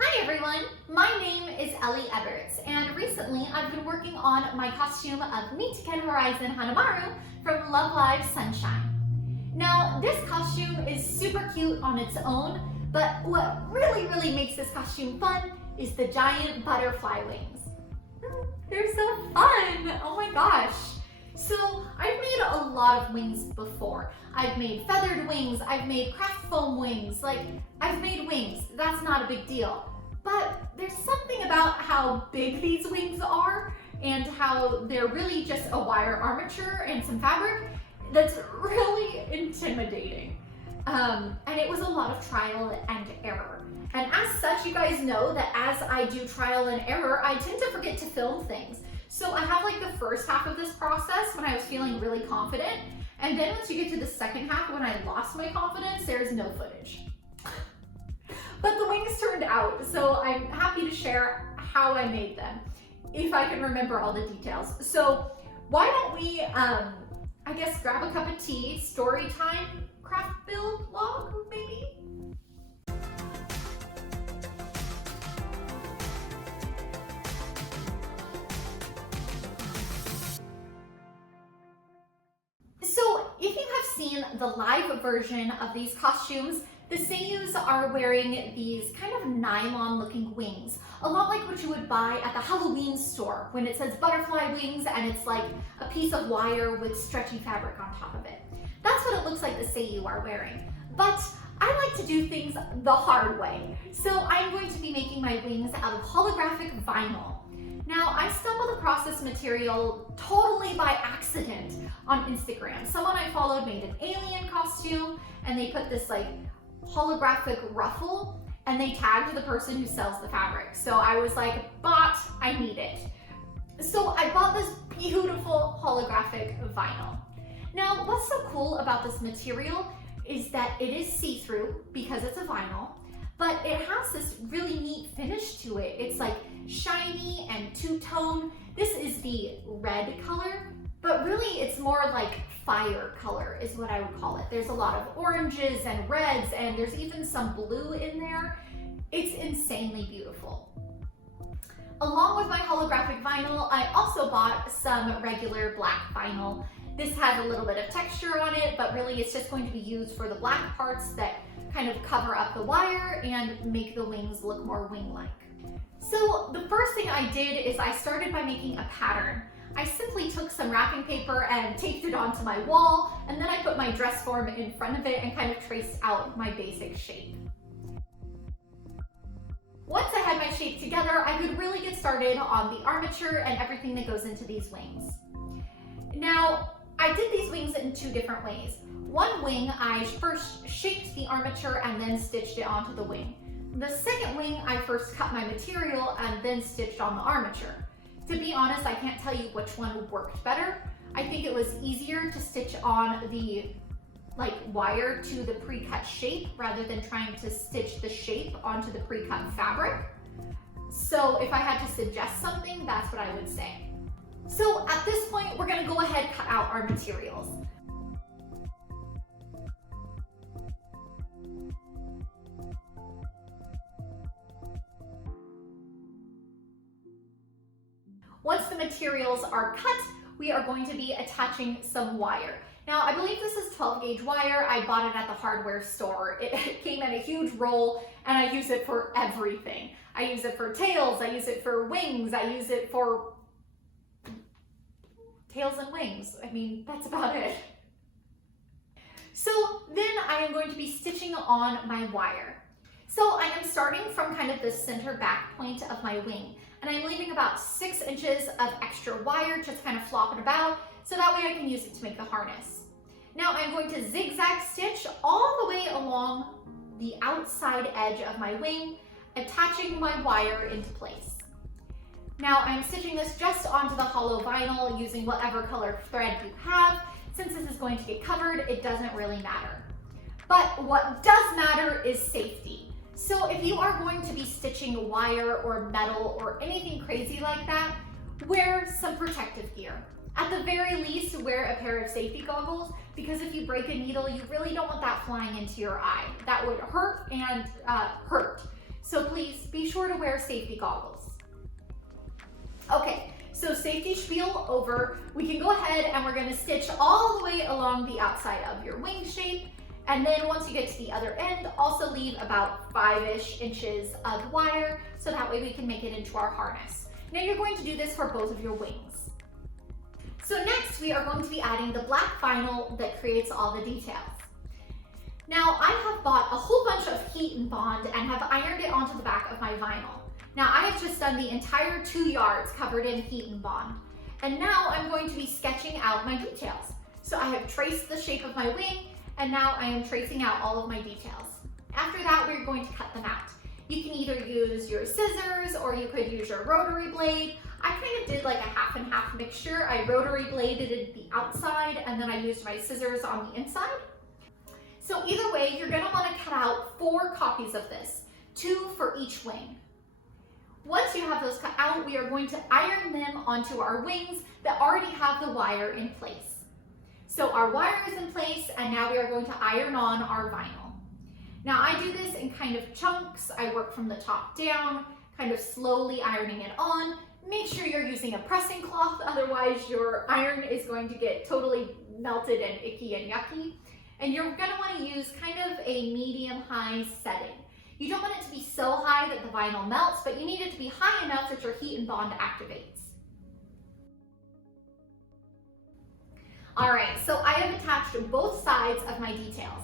Hi everyone, my name is Ellie Eberts, and recently I've been working on my costume of Mitaiken Horizon Hanamaru from Love Live Sunshine. Now, this costume is super cute on its own, but what really makes this costume fun is the giant butterfly wings. They're so fun! Oh my gosh! So, I've made a lot of wings before. I've made feathered wings, I've made craft foam wings, I've made wings. That's not a big deal. But there's something about how big these wings are and how they're really just a wire armature and some fabric that's really intimidating. And it was a lot of trial and error. And as such, you guys know that as I do trial and error, I tend to forget to film things. So I have the first half of this process when I was feeling really confident. And then once you get to the second half, when I lost my confidence, there's no footage. But the wings turned out, so I'm happy to share how I made them, if I can remember all the details. So why don't we, I guess, grab a cup of tea, story time, craft build log, maybe? So if you have seen the live version of these costumes, the seiyus are wearing these kind of nylon looking wings, a lot like what you would buy at the Halloween store when it says butterfly wings and it's like a piece of wire with stretchy fabric on top of it. That's what it looks like the seiyu are wearing. But I like to do things the hard way. So I'm going to be making my wings out of holographic vinyl. Now, I stumbled across this material totally by accident on Instagram. Someone I followed made an alien costume and they put this holographic ruffle and they tagged the person who sells the fabric. So I was like, bought, I need it. So I bought this beautiful holographic vinyl. Now, what's so cool about this material is that it is see-through because it's a vinyl, but it has this really neat finish to it. It's shiny and two-tone. This is the red color, but really it's more like fire color is what I would call it. There's a lot of oranges and reds, and there's even some blue in there. It's insanely beautiful. Along with my holographic vinyl, I also bought some regular black vinyl. This has a little bit of texture on it, but really it's just going to be used for the black parts that kind of cover up the wire and make the wings look more wing-like. So the first thing I did is I started by making a pattern. I simply took some wrapping paper and taped it onto my wall, and then I put my dress form in front of it and kind of traced out my basic shape. Once I had my shape together, I could really get started on the armature and everything that goes into these wings. Now, I did these wings in two different ways. One wing, I first shaped the armature and then stitched it onto the wing. The second wing, I first cut my material and then stitched on the armature. To be honest, I can't tell you which one worked better. I think it was easier to stitch on the wire to the pre-cut shape rather than trying to stitch the shape onto the pre-cut fabric. So if I had to suggest something, that's what I would say. So at this point, we're gonna go ahead and cut out our materials. Once the materials are cut, we are going to be attaching some wire. Now, I believe this is 12 gauge wire. I bought it at the hardware store. It came in a huge roll and I use it for everything. I use it for tails, I use it for wings, I use it for tails and wings. I mean, that's about it. So then I am going to be stitching on my wire. So I am starting from kind of the center back point of my wing, and I'm leaving about 6 inches of extra wire just kind of flopping about, so that way I can use it to make the harness. Now I'm going to zigzag stitch all the way along the outside edge of my wing, attaching my wire into place. Now I'm stitching this just onto the hollow vinyl using whatever color thread you have. Since this is going to get covered, it doesn't really matter. But what does matter is safety. So if you are going to be stitching wire or metal or anything crazy like that, wear some protective gear. At the very least, wear a pair of safety goggles, because if you break a needle, you really don't want that flying into your eye. That would hurt and hurt. So please be sure to wear safety goggles. Okay, so safety spiel over. We can go ahead and we're gonna stitch all the way along the outside of your wing shape. And then once you get to the other end, also leave about 5-ish inches of wire so that way we can make it into our harness. Now you're going to do this for both of your wings. So next we are going to be adding the black vinyl that creates all the details. Now I have bought a whole bunch of heat and bond and have ironed it onto the back of my vinyl. Now I have just done the entire 2 yards covered in heat and bond. And now I'm going to be sketching out my details. So I have traced the shape of my wing, and now I am tracing out all of my details. After that, we're going to cut them out. You can either use your scissors or you could use your rotary blade. I kind of did like a half and half mixture. I rotary bladed the outside and then I used my scissors on the inside. So either way, you're gonna wanna cut out 4 copies of this, 2 for each wing. Once you have those cut out, we are going to iron them onto our wings that already have the wire in place. So our wire is in place and now we are going to iron on our vinyl. Now I do this in kind of chunks. I work from the top down, kind of slowly ironing it on. Make sure you're using a pressing cloth, otherwise your iron is going to get totally melted and icky and yucky. And you're gonna wanna use kind of a medium-high setting. You don't want it to be so high that the vinyl melts, but you need it to be high enough that your heat and bond activates. All right, so I have attached both sides of my details.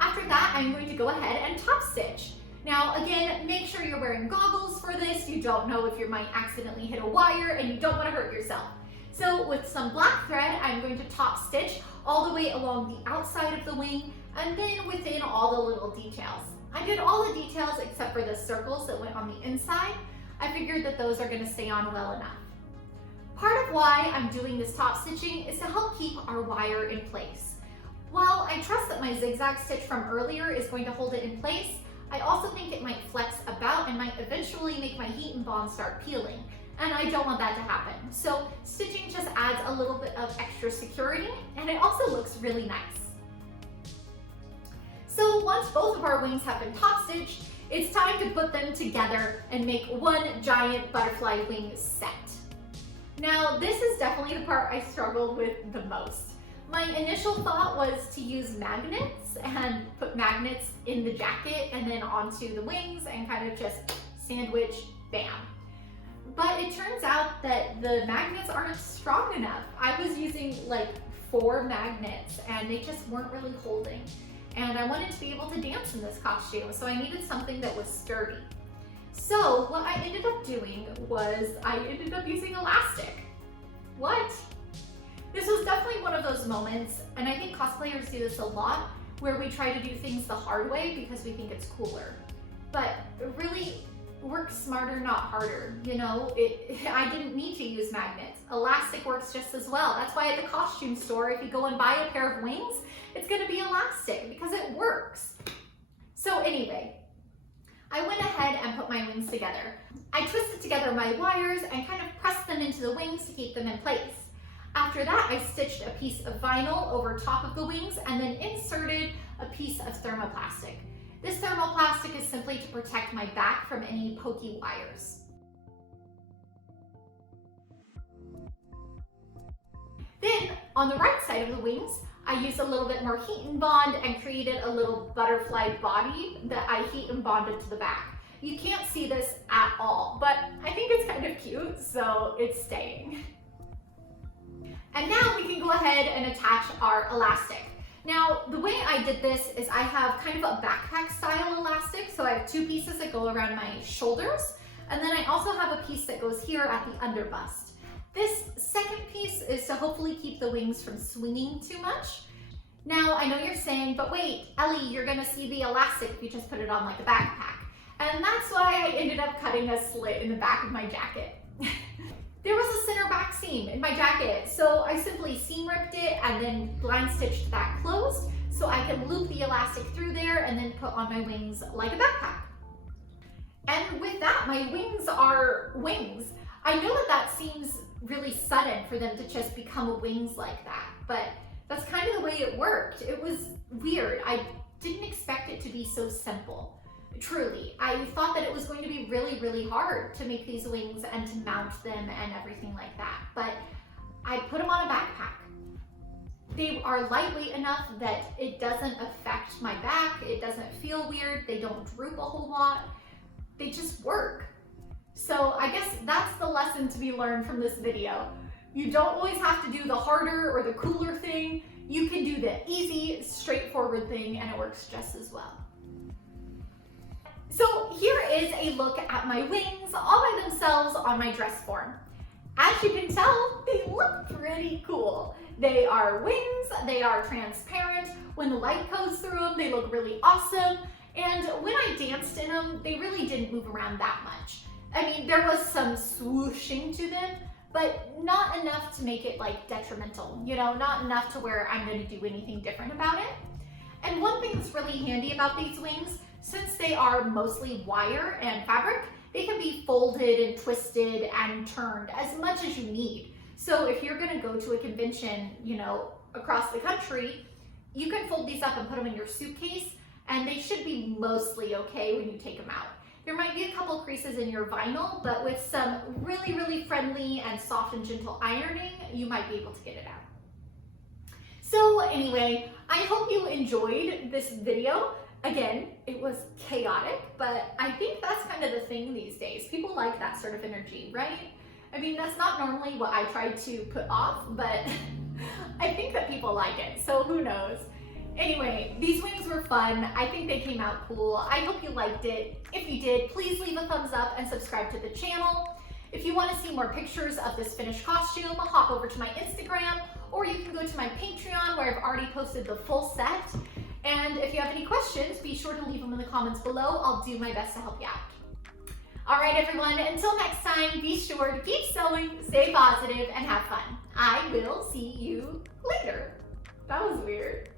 After that, I'm going to go ahead and top stitch. Now again, make sure you're wearing goggles for this. You don't know if you might accidentally hit a wire and you don't want to hurt yourself. So with some black thread, I'm going to top stitch all the way along the outside of the wing and then within all the little details. I did all the details except for the circles that went on the inside. I figured that those are going to stay on well enough. Part of why I'm doing this top stitching is to help keep our wire in place. While I trust that my zigzag stitch from earlier is going to hold it in place, I also think it might flex about and might eventually make my heat and bond start peeling, and I don't want that to happen. So stitching just adds a little bit of extra security, and it also looks really nice. So once both of our wings have been top stitched, it's time to put them together and make one giant butterfly wing set. Now, this is definitely the part I struggled with the most. My initial thought was to use magnets and put magnets in the jacket and then onto the wings and kind of just sandwich, bam. But it turns out that the magnets aren't strong enough. I was using like 4 magnets and they just weren't really holding. And I wanted to be able to dance in this costume, so I needed something that was sturdy. So what I ended up doing was I ended up using elastic. What? This was definitely one of those moments, and I think cosplayers do this a lot, where we try to do things the hard way because we think it's cooler. But really, work smarter, not harder. You know, I didn't need to use magnets. Elastic works just as well. That's why at the costume store, if you go and buy a pair of wings, it's gonna be elastic because it works. So anyway, I went ahead and put my wings together. I twisted together my wires and kind of pressed them into the wings to keep them in place. After that, I stitched a piece of vinyl over top of the wings and then inserted a piece of thermoplastic. This thermoplastic is simply to protect my back from any pokey wires. Then, on the right side of the wings, I used a little bit more heat and bond and created a little butterfly body that I heat and bonded to the back. You can't see this at all, but I think it's kind of cute, so it's staying. And now we can go ahead and attach our elastic. Now, the way I did this is I have kind of a backpack style elastic, so I have 2 pieces that go around my shoulders, and then I also have a piece that goes here at the underbust. This second piece is to hopefully keep the wings from swinging too much. Now, I know you're saying, but wait, Ellie, you're gonna see the elastic if you just put it on like a backpack. And that's why I ended up cutting a slit in the back of my jacket. There was a center back seam in my jacket, so I simply seam ripped it and then blind stitched that closed so I can loop the elastic through there and then put on my wings like a backpack. And with that, my wings are wings. I know that that seems really sudden for them to just become wings like that, but that's kind of the way it worked. It was weird. I didn't expect it to be so simple. Truly, I thought that it was going to be really, really hard to make these wings and to mount them and everything like that. But I put them on a backpack. They are lightweight enough that it doesn't affect my back. It doesn't feel weird. They don't droop a whole lot. They just work. So I guess that's the lesson to be learned from this video. You don't always have to do the harder or the cooler thing. You can do the easy, straightforward thing and it works just as well. So here is a look at my wings all by themselves on my dress form. As you can tell, they look pretty cool. They are wings, they are transparent. When the light goes through them, they look really awesome. And when I danced in them, they really didn't move around that much. I mean, there was some swooshing to them, but not enough to make it like detrimental, you know, not enough to where I'm going to do anything different about it. And one thing that's really handy about these wings, since they are mostly wire and fabric, they can be folded and twisted and turned as much as you need. So if you're going to go to a convention, you know, across the country, you can fold these up and put them in your suitcase and they should be mostly okay when you take them out. There might be a couple creases in your vinyl, but with some really, really friendly and soft and gentle ironing, you might be able to get it out. So anyway, I hope you enjoyed this video. Again, it was chaotic, but I think that's kind of the thing these days. People like that sort of energy, right? I mean, that's not normally what I try to put off, but I think that people like it, so who knows? Anyway, these wings were fun. I think they came out cool. I hope you liked it. If you did, please leave a thumbs up and subscribe to the channel. If you want to see more pictures of this finished costume, hop over to my Instagram, or you can go to my Patreon where I've already posted the full set. And if you have any questions, be sure to leave them in the comments below. I'll do my best to help you out. All right, everyone, until next time, be sure to keep sewing, stay positive, and have fun. I will see you later. That was weird.